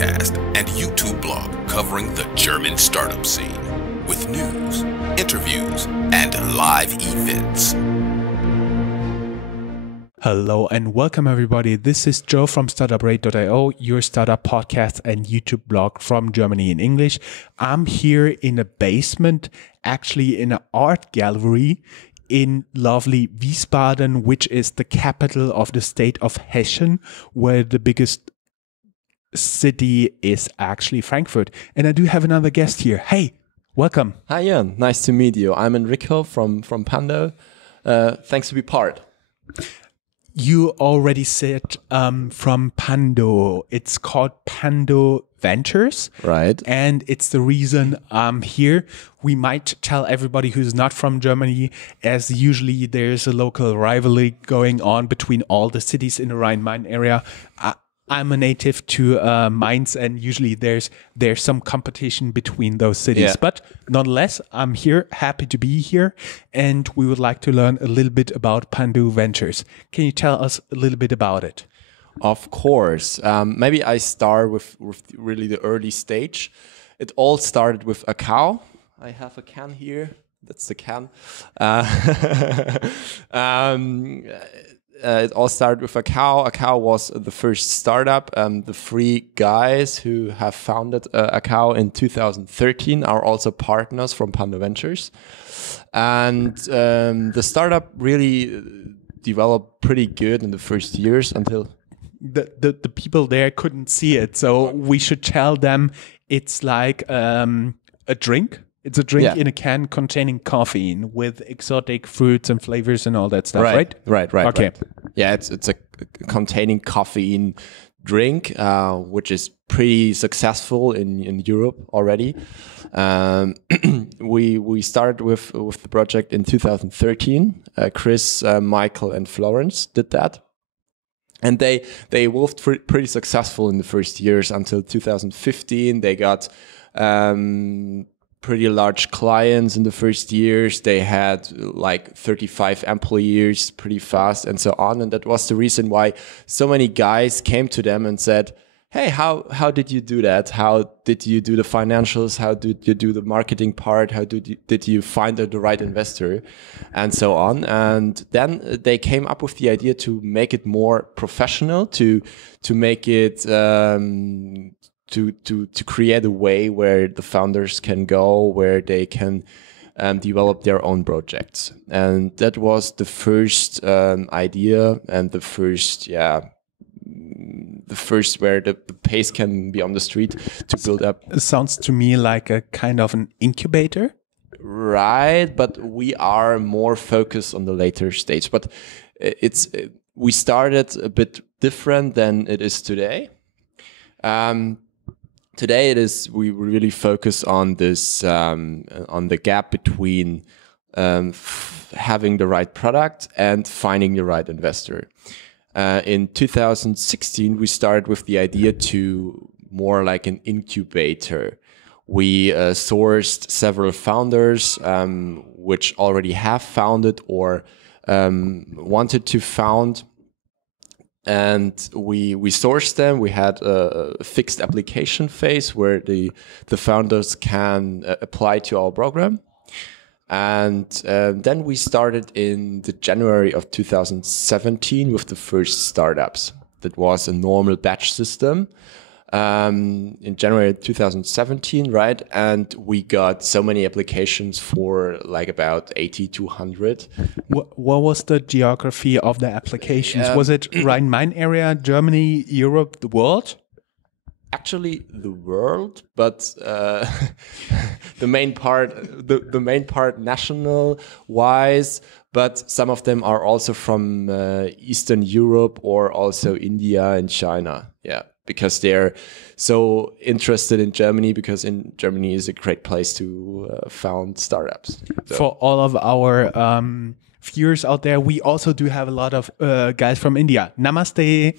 podcast and YouTube blog covering the German startup scene with news, interviews, and live events. Hello and welcome everybody. This is Joe from Startuprad.io, your startup podcast and YouTube blog from Germany in English. I'm here in a basement, actually in an art gallery in lovely Wiesbaden, which is the capital of the state of Hessen, where the biggest city is actually Frankfurt. And I do have another guest here. Hey, welcome. Hi, Jan. Nice to meet you. I'm Enrico from Pandu. Thanks to be part. You already said from Pandu. It's called PANDO Ventures. Right. And it's the reason I'm here. We might tell everybody who's not from Germany, as usually there's a local rivalry going on between all the cities in the Rhine-Main area. I'm a native to Mainz, and usually there's some competition between those cities. Yeah. But nonetheless, I'm here, happy to be here, and we would like to learn a little bit about Pandu Ventures. Can you tell us a little bit about it? Of course. Maybe I start with really the early stage. It all started with a cow. I have a can here. That's the can. It all started with a cow. A cow was the first startup. The three guys who have founded a cow in 2013 are also partners from PANDO Ventures. And the startup really developed pretty good in the first years until... The people there couldn't see it, so we should tell them it's like a drink. It's a drink in a can containing caffeine with exotic fruits and flavors and all that stuff, right? Right. Okay. Right. Yeah, it's a containing caffeine drink, which is pretty successful in Europe already. We started with the project in 2013. Chris, Michael, and Florence did that. And they evolved pretty successful in the first years until 2015. They got pretty large clients in the first years. They had like 35 employees pretty fast and so on. And that was the reason why so many guys came to them and said, hey, how did you do that? How did you do the financials? How did you do the marketing part? How did you find the right investor? And so on. And then they came up with the idea to make it more professional, to make it... To create a way where the founders can go, where they can develop their own projects. And that was the first idea and the first where the pace can be on the street to build up. It sounds to me like a kind of an incubator. Right, but we are more focused on the later stage. But we started a bit different than it is today. Today we really focus on this on the gap between having the right product and finding the right investor. In 2016, we started with the idea to more like an incubator. We sourced several founders which already have founded or wanted to found. And we sourced them. We had a fixed application phase where the founders can apply to our program. And then we started in the January of 2017 with the first startups. That was a normal batch system in January 2017, right? And we got so many applications for like about 80 to 100. What was the geography of the applications? Was it Rhine-Main area, Germany, Europe, the world? Actually, the world, but the main part national wise. But some of them are also from Eastern Europe or also India and China. Yeah. Because they're so interested in Germany, because in Germany is a great place to found startups. So. For all of our viewers out there, we also do have a lot of guys from India. Namaste.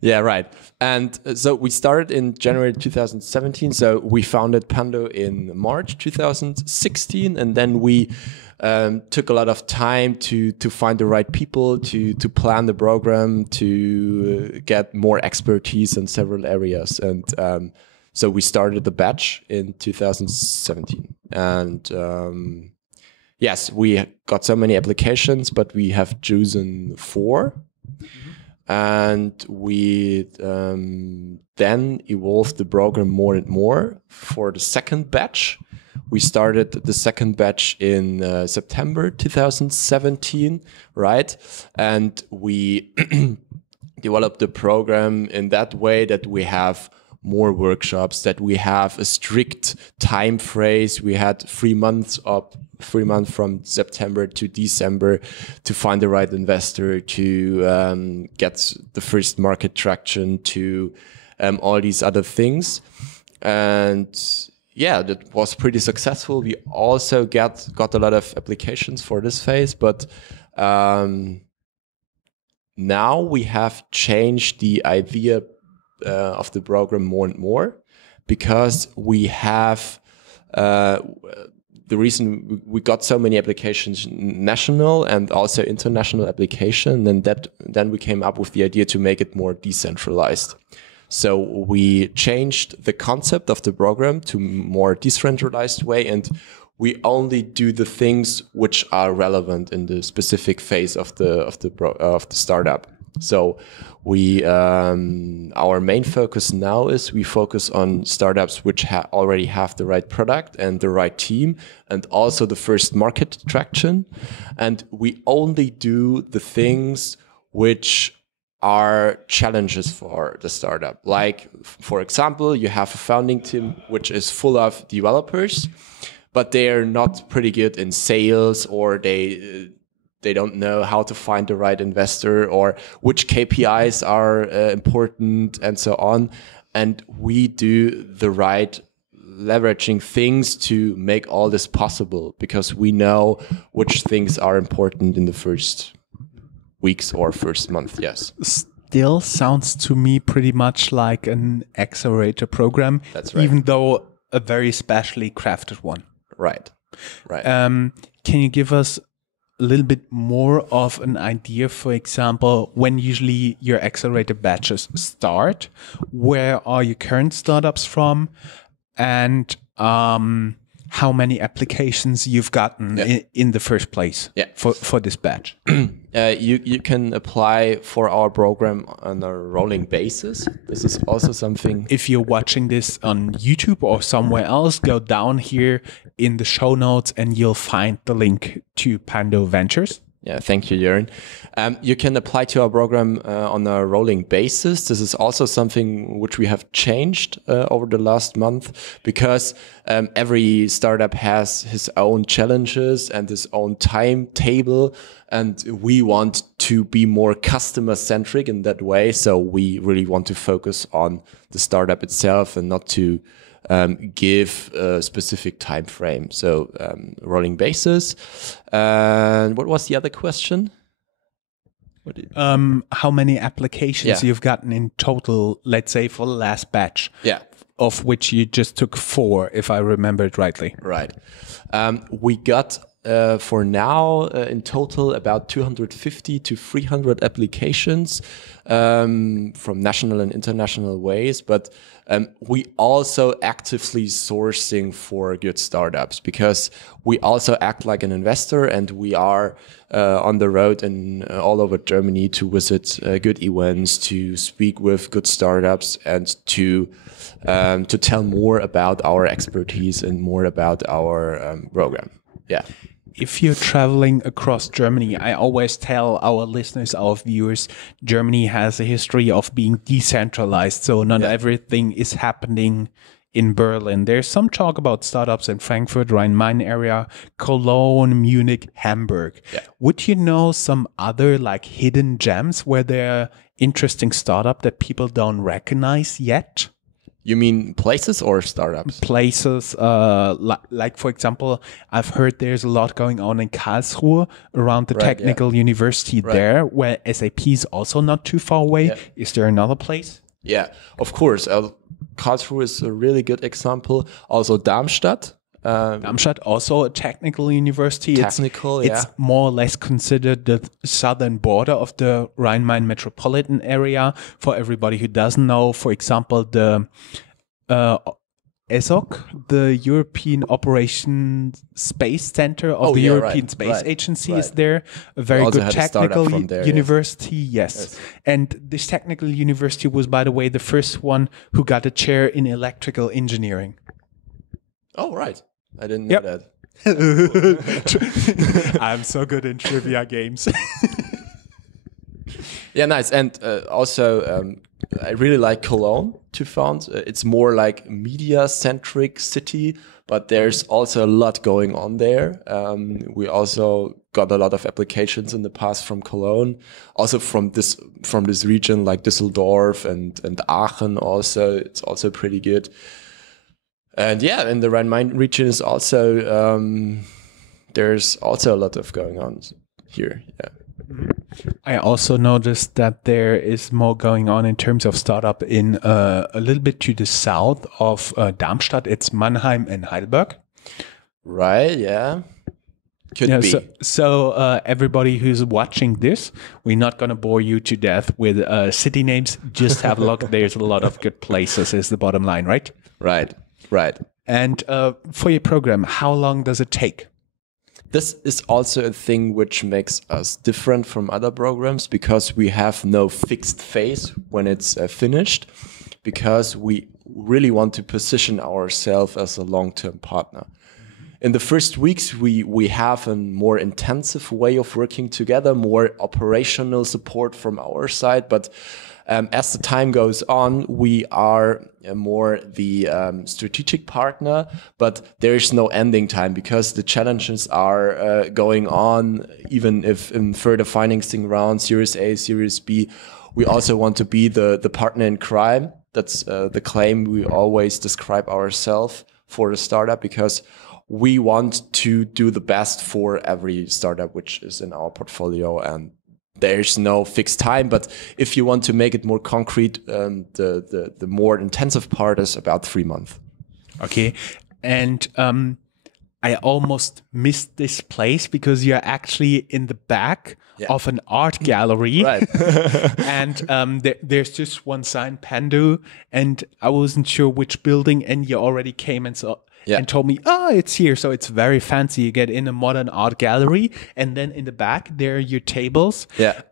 Yeah, right. And so we started in January 2017. So we founded Pandu in March 2016, and then we took a lot of time to find the right people, to plan the program, to get more expertise in several areas. And so we started the batch in 2017. And yes, we got so many applications, but we have chosen 4. And we then evolved the program more and more for the second batch. We started the second batch in September 2017, right? And we developed the program in that way that we have more workshops, that we have a strict time phrase. We had 3 months from September to December to find the right investor, to get the first market traction, to all these other things. And yeah, that was pretty successful. We also got a lot of applications for this phase, but now we have changed the idea of the program more and more, because we have the reason we got so many applications, national and also international application, and then we came up with the idea to make it more decentralized. So we changed the concept of the program to more decentralized way, and we only do the things which are relevant in the specific phase of the startup. So we our main focus now is we focus on startups which already have the right product and the right team, and also the first market traction. And we only do the things which are challenges for the startup. Like, for example, you have a founding team which is full of developers, but they are not pretty good in sales, or they don't know how to find the right investor, or which KPIs are important, and so on. And we do the right leveraging things to make all this possible, because we know which things are important in the first weeks or first month. Yes. Still sounds to me pretty much like an accelerator program. That's right. Even though a very specially crafted one. Right. Can you give us a little bit more of an idea, for example, when usually your accelerator batches start? Where are your current startups from? And how many applications you've gotten in the first place for this batch? You can apply for our program on a rolling basis. This is also something. If you're watching this on YouTube or somewhere else, go down here in the show notes and you'll find the link to PANDO Ventures. Yeah, thank you, Jörn. You can apply to our program on a rolling basis. This is also something which we have changed over the last month, because every startup has his own challenges and his own timetable, and we want to be more customer-centric in that way. So we really want to focus on the startup itself and not to give a specific time frame. So rolling basis. And what was the other question? How many applications you've gotten in total, let's say, for the last batch? Yeah. Of which you just took 4, if I remember it rightly. Right. We got for now in total about 250 to 300 applications from national and international ways, but we also actively sourcing for good startups, because we also act like an investor, and we are on the road and all over Germany to visit good events, to speak with good startups, and to tell more about our expertise and more about our program. Yeah. If you're traveling across Germany, I always tell our listeners, our viewers, Germany has a history of being decentralized. So not everything is happening in Berlin. There's some talk about startups in Frankfurt, Rhine-Main area, Cologne, Munich, Hamburg. Yeah. Would you know some other like hidden gems where there are interesting startup that people don't recognize yet? You mean places or startups? Places, like for example, I've heard there's a lot going on in Karlsruhe around the technical university there, where SAP is also not too far away. Yeah. Is there another place? Yeah, of course. Karlsruhe is a really good example. Also Darmstadt. Darmstadt, also a technical university. Technical, it's more or less considered the southern border of the Rhine-Main metropolitan area. For everybody who doesn't know, for example, the ESOC, the European Operations Space Center of the European Space Agency is there. A very good technical university, yes. And this technical university was, by the way, the first one who got a chair in electrical engineering. Oh, right. I didn't know that. I'm so good in trivia games. Yeah, nice. And also, I really like Cologne to found. It's more like media-centric city, but there's also a lot going on there. We also got a lot of applications in the past from Cologne, also from this region like Düsseldorf and Aachen. Also, it's also pretty good. And yeah, in the Rhine-Main region is also there's also a lot of going on here. Yeah. I also noticed that there is more going on in terms of startup in a little bit to the south of Darmstadt. It's Mannheim and Heidelberg. Right. Yeah. Could be. So everybody who's watching this, we're not going to bore you to death with city names. Just have a look. There's a lot of good places is the bottom line, right? Right. And for your program, how long does it take? This is also a thing which makes us different from other programs because we have no fixed phase when it's finished, because we really want to position ourselves as a long-term partner. In the first weeks, we have a more intensive way of working together, more operational support from our side, but as the time goes on, we are more the strategic partner, but there is no ending time because the challenges are going on. Even if in further financing rounds, Series A, Series B, we also want to be the partner in crime. That's the claim we always describe ourselves for the startup, because we want to do the best for every startup which is in our portfolio, and there's no fixed time. But if you want to make it more concrete, the more intensive part is about 3 months. Okay. And I almost missed this place because you're actually in the back of an art gallery. Right. And there's just one sign, Pandu, and I wasn't sure which building, and you already came and told me, it's here. So it's very fancy. You get in a modern art gallery, and then in the back, there are your tables. Yeah.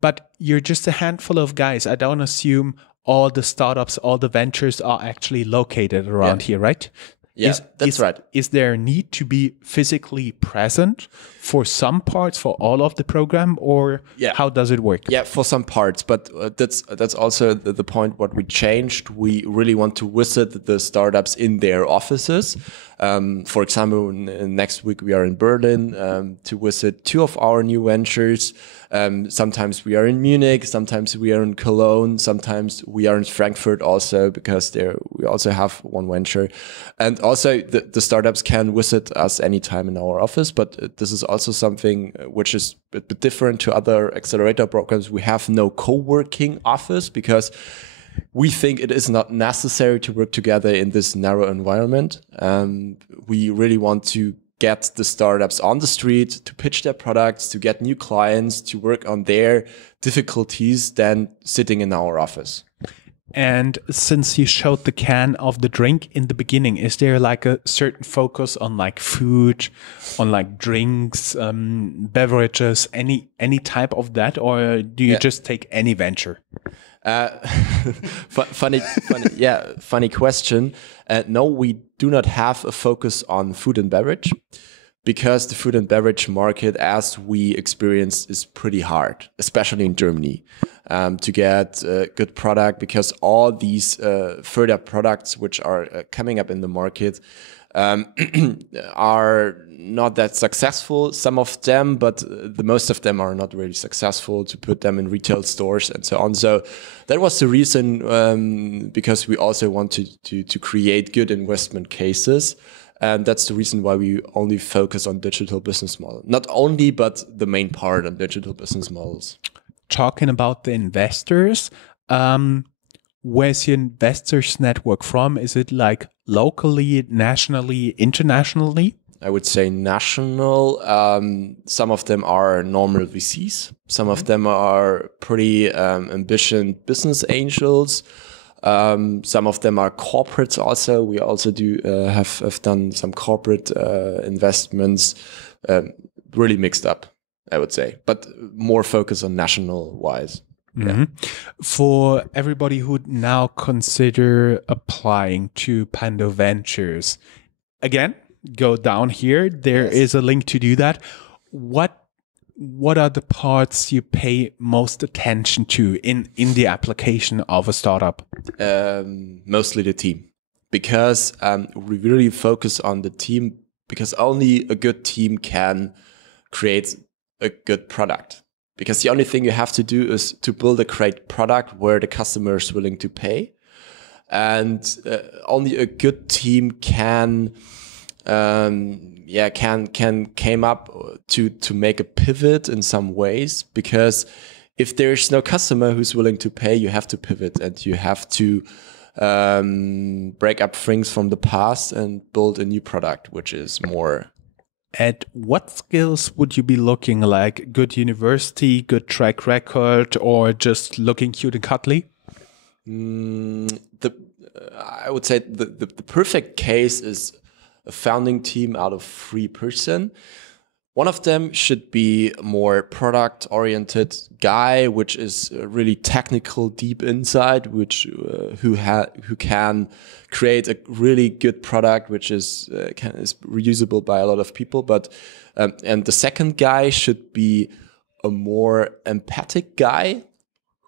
But you're just a handful of guys. I don't assume all the startups, all the ventures are actually located around here, right? Yeah, that's right. Is there a need to be physically present for some parts, for all of the program, or how does it work? Yeah, for some parts, but that's also the point what we changed. We really want to visit the startups in their offices. For example, next week we are in Berlin to visit 2 of our new ventures. Sometimes we are in Munich, sometimes we are in Cologne, sometimes we are in Frankfurt also, because there we also have one venture. And also the startups can visit us anytime in our office, but this is also something which is a bit different to other accelerator programs. We have no co-working office because we think it is not necessary to work together in this narrow environment. We really want to get the startups on the street to pitch their products, to get new clients, to work on their difficulties than sitting in our office. And since you showed the can of the drink in the beginning, is there like a certain focus on like food, on like drinks, beverages, any type of that, or do you just take any venture? Funny question. No, we do not have a focus on food and beverage, because the food and beverage market, as we experience, is pretty hard, especially in Germany, to get a good product, because all these further products which are coming up in the market are not that successful. Some of them, but the most of them are not really successful to put them in retail stores and so on. So that was the reason, because we also wanted to create good investment cases. And that's the reason why we only focus on digital business model. Not only, but the main part on digital business models. Talking about the investors, where's your investors network from? Is it like locally, nationally, internationally? I would say national. Some of them are normal VCs. Some of them are pretty ambitious business angels. Some of them are corporates also. We also do have done some corporate investments, really mixed up, I would say, but more focus on national wise. Yeah. For everybody who would now consider applying to Pando Ventures, again, go down here. There is a link to do that. What are the parts you pay most attention to in the application of a startup? Mostly the team, because we really focus on the team, because only a good team can create a good product. Because the only thing you have to do is to build a great product where the customer is willing to pay. And only a good team can came up to make a pivot in some ways. Because if there's no customer who's willing to pay, you have to pivot and you have to break up things from the past and build a new product, which is more. At what skills would you be looking, like good university, good track record, or just looking cute and cuddly? I would say the perfect case is a founding team out of 3 person. One of them should be a more product-oriented guy, which is really technical, deep inside, which who can create a really good product, which is reusable by a lot of people. But and the second guy should be a more empathic guy,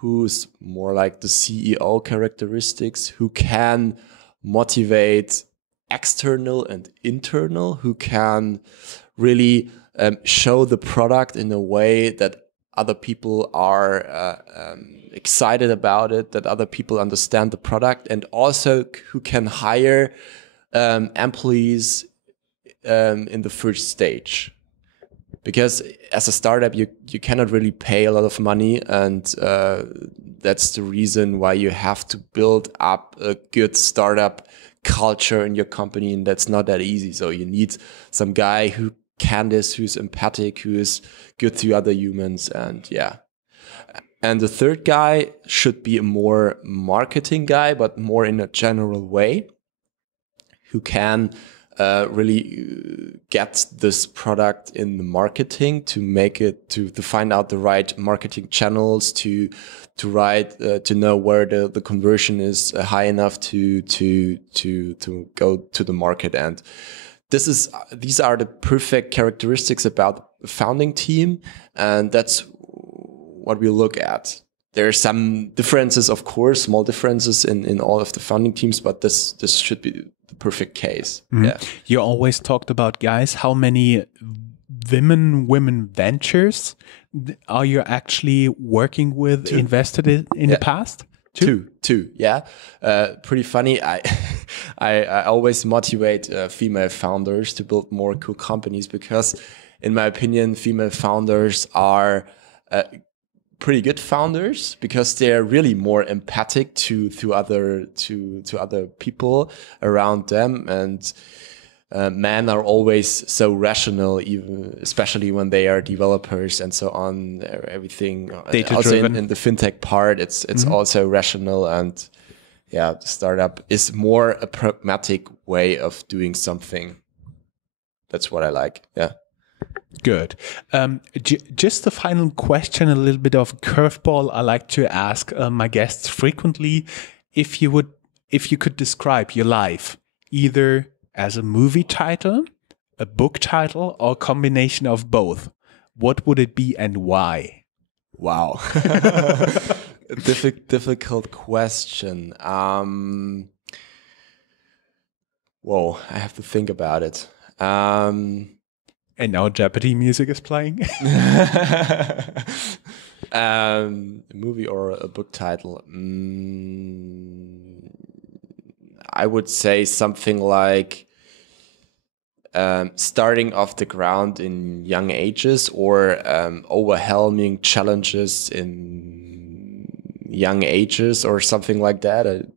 who's more like the CEO characteristics, who can motivate external and internal, who can really show the product in a way that other people are excited about it, that other people understand the product, and also who can hire employees in the first stage. Because as a startup, you cannot really pay a lot of money, and that's the reason why you have to build up a good startup culture in your company, and that's not that easy. So you need some guy who can this, who's empathic, who is good to other humans, and yeah. And the third guy should be a more marketing guy, but more in a general way, who can really get this product in the marketing, to make it, to find out the right marketing channels, to know where the conversion is high enough to go to the market. And these are the perfect characteristics about the founding team, and that's what we look at. There are some differences, of course, small differences in all of the founding teams, but this should be the perfect case. Mm-hmm. Yeah. You always talked about guys. How many women ventures are you actually working with, invested in the past? Two. Yeah. Pretty funny. I always motivate female founders to build more cool companies, because in my opinion, female founders are pretty good founders, because they're really more empathic to other people around them, and men are always so rational, even especially when they are developers and so on. Everything data also driven. In the fintech part, it's also rational, and yeah, the startup is more a pragmatic way of doing something. That's what I like. Yeah. Good. Just the final question, a little bit of a curveball I like to ask my guests frequently. If you could describe your life either as a movie title, a book title, or a combination of both, what would it be and why? Wow. Difficult question. Whoa, I have to think about it. And now Jeopardy music is playing. A movie or a book title. I would say something like starting off the ground in young ages, or overwhelming challenges in young ages, or something like that.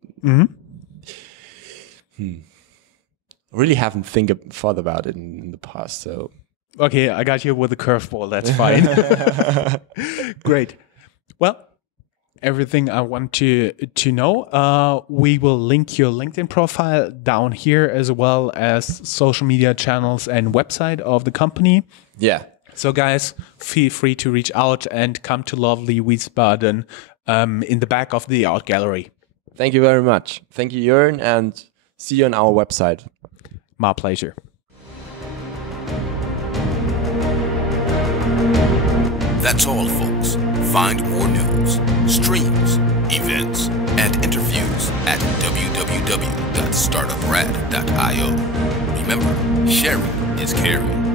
Really haven't thought about it in the past. So Okay, I got you with a curveball. That's fine. Great. Well, everything I want to know. We will link your LinkedIn profile down here, as well as social media channels and website of the company. yeah. So guys, feel free to reach out and come to lovely Wiesbaden in the back of the art gallery. Thank you very much. Thank you, Jörn, and see you on our website. My pleasure. That's all, folks. Find more news, streams, events, and interviews at www.startuprad.io. Remember, sharing is caring.